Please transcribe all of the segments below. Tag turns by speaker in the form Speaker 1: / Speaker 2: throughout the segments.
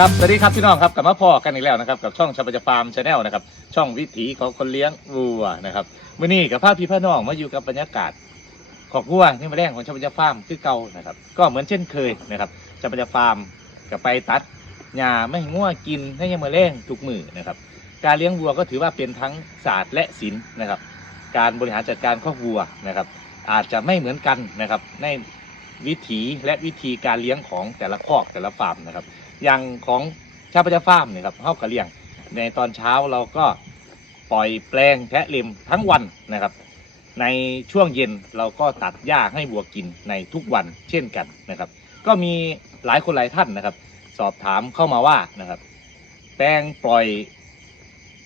Speaker 1: ครับสวัสดีครับพี่น้องครับกลับมาพอกันอีกแล้วนะครับกับช่องชาปจฟาร์มชาแนลนะครับช่องวิถีของคนเลี้ยงวัวนะครับมื่อนี้กับภาพพี่พี่น้องมาอยู่กับบรรยากาศของวัวนี่มาแรงของชาปจฟาร์มคือเก่านะครับก็เหมือนเช่นเคยนะครับชาปจฟาร์มกับไปตัดหญ้าไม่ให้งัวกินให้ยังมาแรงทุกมือนะครับการเลี้ยงวัวก็ถือว่าเป็นทั้งศาสตร์และศิลป์นะครับ การบริหารจัดการครอบวัวนะครับ อาจจะไม่เหมือนกันนะครับในวิถีและวิธีการเลี้ยงของแต่ละคอกแต่ละฟาร์มนะครับ อย่างของชาปจฟาร์มเนี่ยครับเฮากะเลี้ยง ในตอนเช้าเราก็ปล่อยแปลงแทะริมทั้งวันนะครับ ในช่วงเย็นเราก็ตัดหญ้าให้วัวกินในทุกวันเช่นกันนะครับ ก็มีหลายคนหลายท่านนะครับ สอบถามเข้ามาว่านะครับ แปลงปล่อย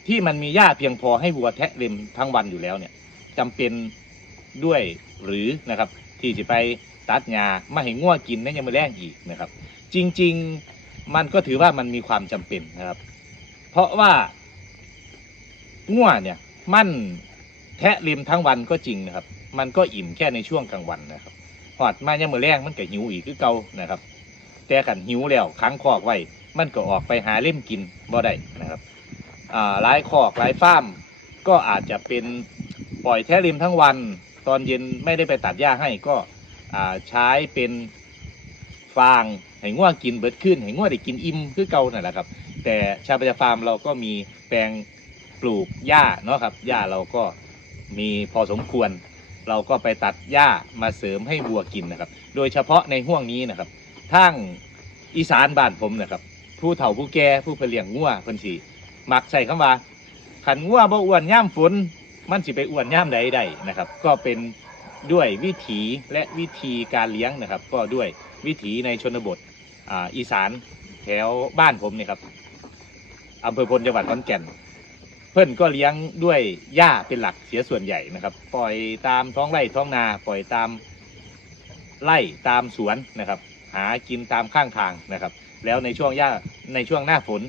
Speaker 1: ที่มันมีหญ้าเพียงพอให้วัวแทะริมทั้งวันอยู่แล้วเนี่ยจำเป็นด้วยหรือนะครับ ที่จะไปตัดหญ้าไม่ให้ง่วกินนั่นยังไม่แรงอีกนะครับ จริง ๆ มันก็ถือว่ามันมีความจำเป็นนะครับ เพราะว่าง่วเนี่ยมันแทะริมทั้งวันก็จริงนะครับ มันก็อิ่มแค่ในช่วงกลางวันนะครับหอดมายังมือแรงมันก็หิวอีกคือเก่านะครับ แต่ขันหิวแล้วค้างคอกไว้ มันก็ออกไปหาเล่มกินบ่ได้นะครับหลายคอกหลายฟาร์มก็อาจจะเป็นปล่อยแทะริมทั้งวัน ตอนเย็นไม่ได้ไปตัดหญ้าให้ก็ใช้เป็นฟาง ให้ง่วงกินเบิดขึ้นให้ง่วได้กินอิ่มคือเก่านั่นแหละครับ แต่ชาปจฟาร์มเราก็มีแปลงปลูกหญ้าเนาะครับหญ้าเราก็มีพอสมควร เราก็ไปตัดหญ้ามาเสริมให้วัวกินนะครับ โดยเฉพาะในห่วงนี้นะครับทางอีสานบ้านผมนะครับ ผู้เฒ่าผู้แก่ผู้ไปเลี้ยงงัวเพิ่นสิมักใส่คำว่าขันงัวบ่อ้วนย่ามฝนมันสิไปอ้วนย่ามใดได้นะครับ ก็เป็นด้วยวิถีและวิธีการเลี้ยงนะครับ ก็ด้วยวิถีในชนบท อ่าอีสานแถวบ้านผมเนี่ยครับอำเภอพลจังหวัดขอนแก่น เพิ่อนก็เลี้ยงด้วยหญ้าเป็นหลักเสียส่วนใหญ่นะครับ ปล่อยตามท้องไร่ท้องนาปล่อยตามไร่ตามสวนนะครับ หากินตามข้างทางนะครับ แล้วในช่วงหญ้าในช่วงหน้าฝน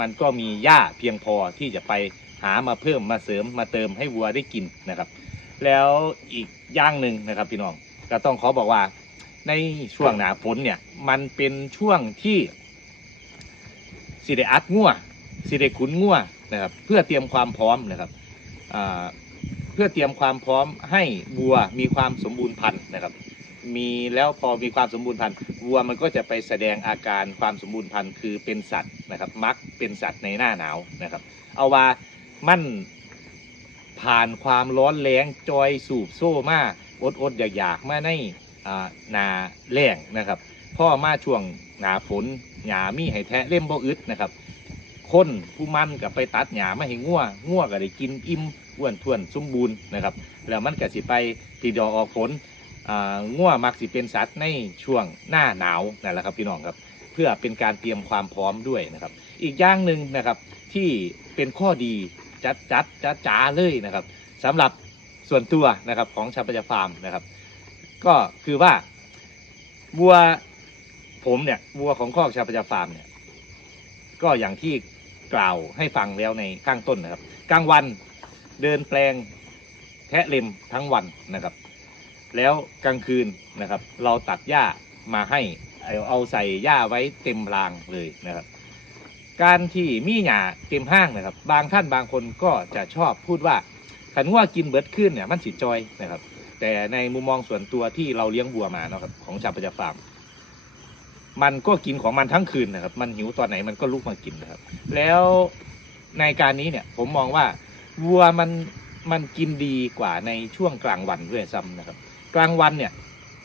Speaker 1: มันก็มีหญ้าเพียงพอที่จะไปหามาเพิ่มมาเสริมมาเติมให้วัวได้กินนะครับ แล้วอีกอย่างหนึ่งนะครับพี่น้องก็ต้องขอบอกว่า ในช่วงหนาฝนเนี่ย มันเป็นช่วงที่สิได้อัดงัวสิได้ขุนงัวนะครับ เพื่อเตรียมความพร้อมนะครับเพื่อเตรียมความพร้อมให้วัวมีความสมบูรณ์พันธุ์นะครับ มีแล้วพอมีความสมบูรณ์พันธุ์วัวมันก็จะไปแสดงอาการความสมบูรณ์พันธุ์คือเป็นสัตว์นะครับ มักเป็นสัตว์ในหน้าหนาวนะครับ เอาว่ามั่นผ่านความร้อนแรงจอยสูบโซ่มาอดอดอยากๆมาในอ่าหนาแรงนะครับพ่อมาช่วงหนาฝนหยามีให้แทะเล่มบ่อึดนะครับ คนผู้มันกับไปตัดหญ้ามาให้งัวงัวก็ได้กินอิ่มอ้วนท้วนสมบูรณ์นะครับ แล้วมันก็สิไปติดดอกออกผลอ่างัวมักสิเป็นสัตว์ในช่วงหน้าหนาวนั่นแหละครับพี่น้องครับ เพื่อเป็นการเตรียมความพร้อมด้วยนะครับ อีกอย่างหนึ่งนะครับที่เป็นข้อดีจัดจัดจ้าจ๋าเลยนะครับสำหรับส่วนตัวนะครับของชาปจฟาร์มนะครับ ก็คือว่าวัวผมเนี่ยวัวของคอกชาปจฟาร์มเนี่ย ก็อย่างที่กล่าวให้ฟังแล้วในข้างต้นนะครับ กลางวันเดินแปลงแทะเล็มทั้งวันนะครับ แล้วกลางคืนนะครับ เราตัดหญ้ามาให้เอาเอาใส่หญ้าไว้เต็มรางเลยนะครับ การที่มีหญ้าเต็มห้างนะครับ บางท่านบางคนก็จะชอบพูดว่าขันว่ากินเบิดขึ้นเนี่ยมันสิจอยนะครับ แต่ในมุมมองส่วนตัวที่เราเลี้ยงวัวมาเนาะครับของชาวประจาฟาร์มมันก็กินของมันทั้งคืนนะครับ มันหิวตอนไหนมันก็ลุกมากินนะครับ แล้วในการนี้เนี่ยผมมองว่าวัวมันมันกินดีกว่าในช่วงกลางวันด้วยซ้ำนะครับ กลางวันเนี่ย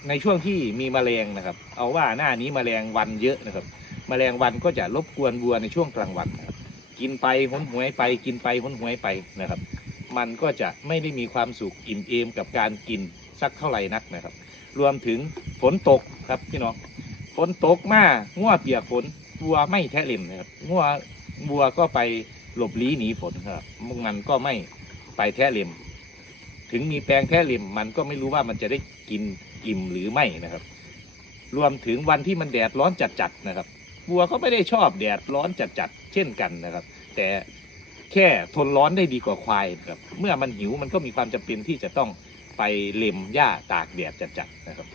Speaker 1: ในช่วงที่มีแมลงนะครับ เอาว่าหน้านี้แมลงวันเยอะนะครับแมลงวันก็จะรบกวนวัวในช่วงกลางวันนะครับ กินไปหนหวยไป กินไปหนหวยไปนะครับ มันก็จะไม่ได้มีความสุขอิ่มเอมกับการกินสักเท่าไหร่นักนะครับ รวมถึงฝนตกครับพี่น้องฝนตกมางัวเปียกฝนวัวไม่แทะเล็มนะครับงัววัวก็ไปหลบลี้หนีฝนครับมันก็ไม่ไปแทะเล็มถึงมีแปลงแทะเล็มมันก็ไม่รู้ว่ามันจะได้กินอิ่มหรือไม่นะครับ รวมถึงวันที่มันแดดร้อนจัดๆนะครับวัวก็ไม่ได้ชอบแดดร้อนจัดๆเช่นกันนะครับ แต่ แค่ทนร้อนได้ดีกว่าควายนะครับ เมื่อมันหิวมันก็มีความจำเป็นที่จะต้องไปเล็มหญ้าตากแดดจัดๆนะครับ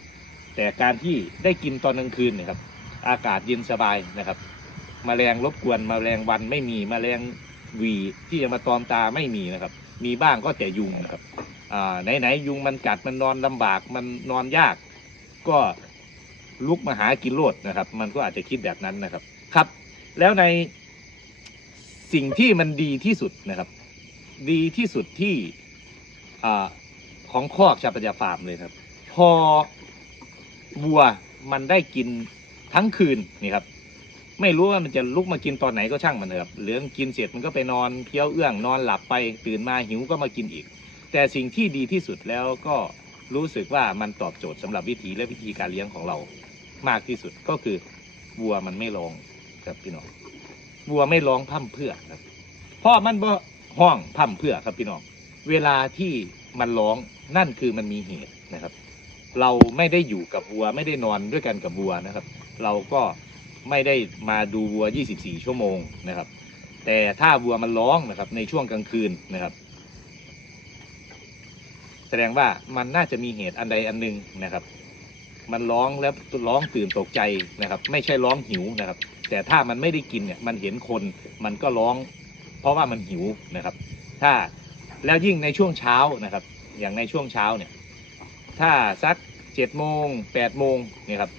Speaker 1: แต่การที่ได้กินตอนกลางคืนเนี่ยครับ อากาศเย็นสบายนะครับมแมลงรบกวนมแมลงวันไม่มีมแมลงวีที่จะมาตอมตาไม่มีนะครับ มีบ้างก็แต่ยุงนะครับอ่าไหนๆยุงมันกัดมันนอนลำบากมันนอนยาก ก็ลุกมาหากินโลดนะครับ มันก็อาจจะคิดแบบนั้นนะครับ ครับ แล้วใน สิ่งที่มันดีที่สุดนะครับ ดีที่สุดที่อของคอกชาปัญญาฟาร์มเลยครับ พอวัวมันได้กินทั้งคืนนี่ครับ ไม่รู้ว่ามันจะลุกมากินตอนไหนก็ช่างมันเถอะเหลืองกินเสร็จมันก็ไปนอนเคี้ยวเอื้องนอนหลับไปตื่นมาหิวก็มากินอีก แต่สิ่งที่ดีที่สุดแล้วก็รู้สึกว่ามันตอบโจทย์สำหรับวิธีและวิธีการเลี้ยงของเรามากที่สุดก็คือวัวมันไม่ร้องครับพี่น้อง วัวไม่ร้องพร่ำเพื่อครับเพราะมันบ่ห้องพร่ำเพื่อครับพี่น้อง เวลาที่มันร้องนั่นคือมันมีเหตุนะครับ เราไม่ได้อยู่กับวัวไม่ได้นอนด้วยกันกับวัวนะครับ เราก็ไม่ได้มาดูวัว 24 ชั่วโมงนะครับ แต่ถ้าวัวมันร้องนะครับในช่วงกลางคืนนะครับ แสดงว่ามันน่าจะมีเหตุอันใดอันหนึ่งนะครับ มันร้องแล้วร้องตื่นตกใจนะครับ ไม่ใช่ร้องหิวนะครับ แต่ถ้ามันไม่ได้กินเนี่ยมันเห็นคนมันก็ร้อง เพราะว่ามันหิวนะครับ ถ้าแล้วยิ่งในช่วงเช้านะครับ อย่างในช่วงเช้าเนี่ย ถ้าสักเจ็ดโมงแปดโมงเนี่ยครับ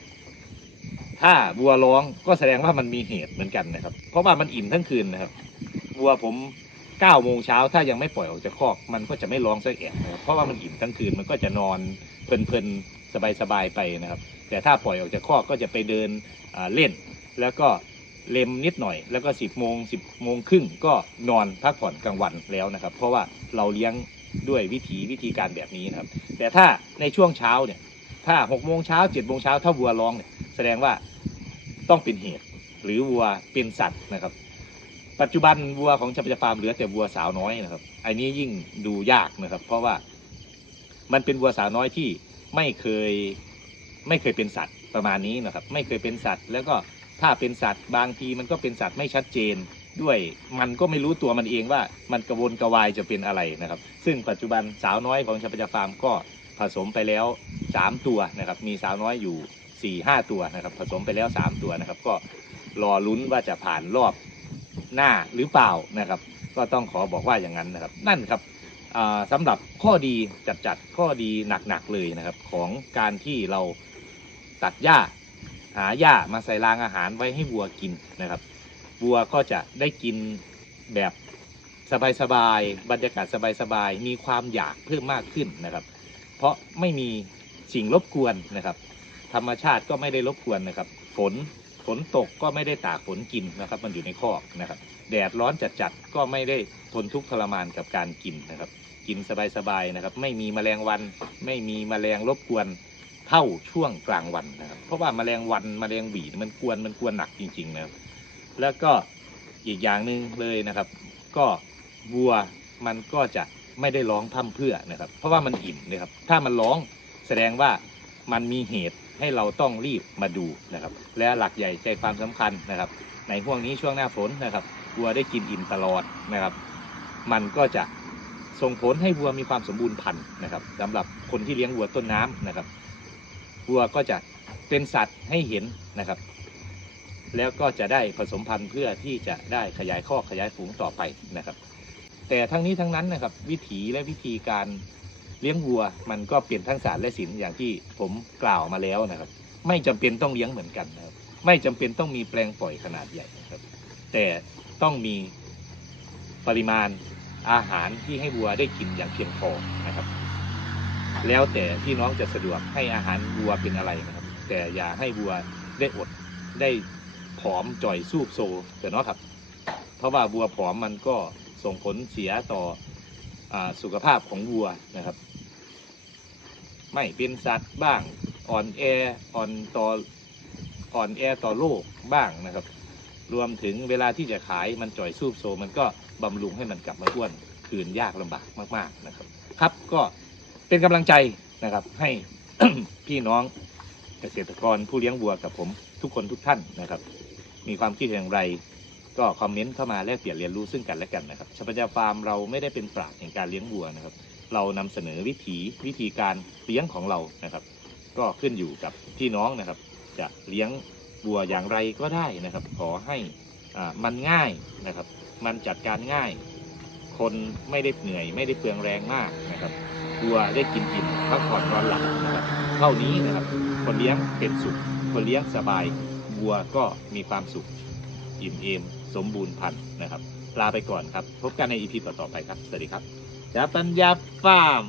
Speaker 1: ถ้าวัวร้องก็แสดงว่ามันมีเหตุเหมือนกันนะครับ เพราะว่ามันอิ่มทั้งคืนนะครับวัวผมเก้าโมงเช้าถ้ายังไม่ปล่อยออกจากคอก มันก็จะไม่ร้องสักแอะนะครับเพราะว่ามันอิ่มทั้งคืนมันก็จะนอนเพลินๆสบายๆไปนะครับ แต่ถ้าปล่อยออกจากคอกก็จะไปเดินเล่น แล้วก็เล็มนิดหน่อย แล้วก็สิบโมงสิบโมงครึ่งก็นอนพักผ่อนกลางวันแล้วนะครับ เพราะว่าเราเลี้ยงด้วยวิธีวิธีการแบบนี้นะครับ แต่ถ้าในช่วงเช้าเนี่ย ถ้าหกโมงเช้าเจ็ดโมงเช้าถ้าวัวร้องเนี่ยแสดงว่าต้องเป็นเหตุ หรือวัวเป็นสัตว์นะครับ ปัจจุบันวัวของชัพยาฟาร์มเหลือแต่วัวสาวน้อยนะครับ อันนี้ยิ่งดูยากนะครับ เพราะว่ามันเป็นวัวสาวน้อยที่ไม่เคยไม่เคยเป็นสัตว์ประมาณนี้นะครับ ไม่เคยเป็นสัตว์แล้วก็ ถ้าเป็นสัตว์บางทีมันก็เป็นสัตว์ไม่ชัดเจน ด้วยมันก็ไม่รู้ตัวมันเองว่ามันกระวนกระวายจะเป็นอะไรนะครับ ซึ่งปัจจุบันสาวน้อยของชัพยาฟาร์มก็ผสมไปแล้วสามตัวนะครับ มีสาวน้อยอยู่สี่ห้าตัวนะครับ ผสมไปแล้วสามตัวนะครับ ก็รอลุ้นว่าจะผ่านรอบหน้าหรือเปล่านะครับ ก็ต้องขอบอกว่าอย่างนั้นนะครับ นั่นครับอ่าสำหรับข้อดีจัดๆข้อดีหนักๆเลยนะครับ ของการที่เราตัดหญ้า หาหญ้ามาใส่รางอาหารไว้ให้วัวกินนะครับ วัวก็จะได้กินแบบสบายๆบรรยากาศสบายๆมีความอยากเพิ่มมากขึ้นนะครับ เพราะไม่มีสิ่งรบกวนนะครับ ธรรมชาติก็ไม่ได้รบกวนนะครับ ฝนฝนตกก็ไม่ได้ตากฝนกินนะครับ มันอยู่ในคอกนะครับ แดดร้อนจัดๆก็ไม่ได้ทนทุกข์ทรมานกับการกินนะครับ กินสบายๆนะครับ ไม่มีแมลงวัน ไม่มีแมลงรบกวน เท่าช่วงกลางวันนะครับเพราะว่าแมลงวันแมลงหวีมันกวนมันกวนหนักจริง ๆ นะครับ แล้วก็อีกอย่างหนึ่งเลยนะครับ ก็วัวมันก็จะไม่ได้ร้องพร่ำเพื่อนะครับ เพราะว่ามันอิ่มนะครับ ถ้ามันร้องแสดงว่ามันมีเหตุให้เราต้องรีบมาดูนะครับ และหลักใหญ่ใจความสำคัญนะครับ ในห่วงนี้ช่วงหน้าฝนนะครับวัวได้กินอิ่มตลอดนะครับ มันก็จะส่งผลให้วัวมีความสมบูรณ์พันธุ์นะครับสำหรับคนที่เลี้ยงวัวต้นน้ำนะครับ วัวก็จะเป็นสัตว์ให้เห็นนะครับ แล้วก็จะได้ผสมพันธุ์เพื่อที่จะได้ขยายข้อขยายฝูงต่อไปนะครับ แต่ทั้งนี้ทั้งนั้นนะครับ วิถีและวิธีการเลี้ยงวัวมันก็เปลี่ยนทั้งศาสตร์และศิลป์อย่างที่ผมกล่าวมาแล้วนะครับ ไม่จำเป็นต้องเลี้ยงเหมือนกันนะครับ ไม่จำเป็นต้องมีแปลงปล่อยขนาดใหญ่นะครับ แต่ต้องมีปริมาณอาหารที่ให้วัวได้กินอย่างเพียงพอนะครับ แล้วแต่พี่น้องจะสะดวกให้อาหารวัวเป็นอะไรนะครับ แต่อย่าให้วัวได้อดได้ผอมจ่อยสูบโซเถอะเนาะครับ เพราะว่าวัวผอมมันก็ส่งผลเสียต่ออสุขภาพของวัวนะครับ ไม่เป็นสัตว์บ้างอ่อนแออ่อนต่ออ่อนแอต่อโรคบ้างนะครับ รวมถึงเวลาที่จะขายมันจ่อยสูบโซ มันก็บำรุงให้มันกลับมาอ้วนคืนยากลำบากมาก ๆนะครับ ครับก็ เป็นกำลังใจนะครับ ให้พี่น้องเกษตรกรผู้เลี้ยงวัวกับผมทุกคนทุกท่านนะครับ มีความคิดอย่างไร ก็คอมเมนต์เข้ามาแลกเปลี่ยนเรียนรู้ซึ่งกันและกันนะครับชัพยาฟาร์มเราไม่ได้เป็นปราชญ์แห่งการเลี้ยงวัวนะครับ เรานำเสนอวิถีวิธีการเลี้ยงของเรานะครับ ก็ขึ้นอยู่กับพี่น้องนะครับ จะเลี้ยงวัวอย่างไรก็ได้นะครับ ขอให้อ่ามันง่ายนะครับ มันจัดการง่าย คนไม่ได้เหนื่อยไม่ได้เปลืองแรงมากนะครับ วัวได้กินอิ่มพักผ่อนนอนหลับนะครับเท่านี้นะครับ คนเลี้ยงเป็นสุข คนเลี้ยงสบายวัวก็มีความสุข อิ่มเอม สมบูรณ์พันธุ์นะครับลาไปก่อนครับ พบกันในอีพีต่อๆไปครับ สวัสดีครับจับปัญญาฟาร์ม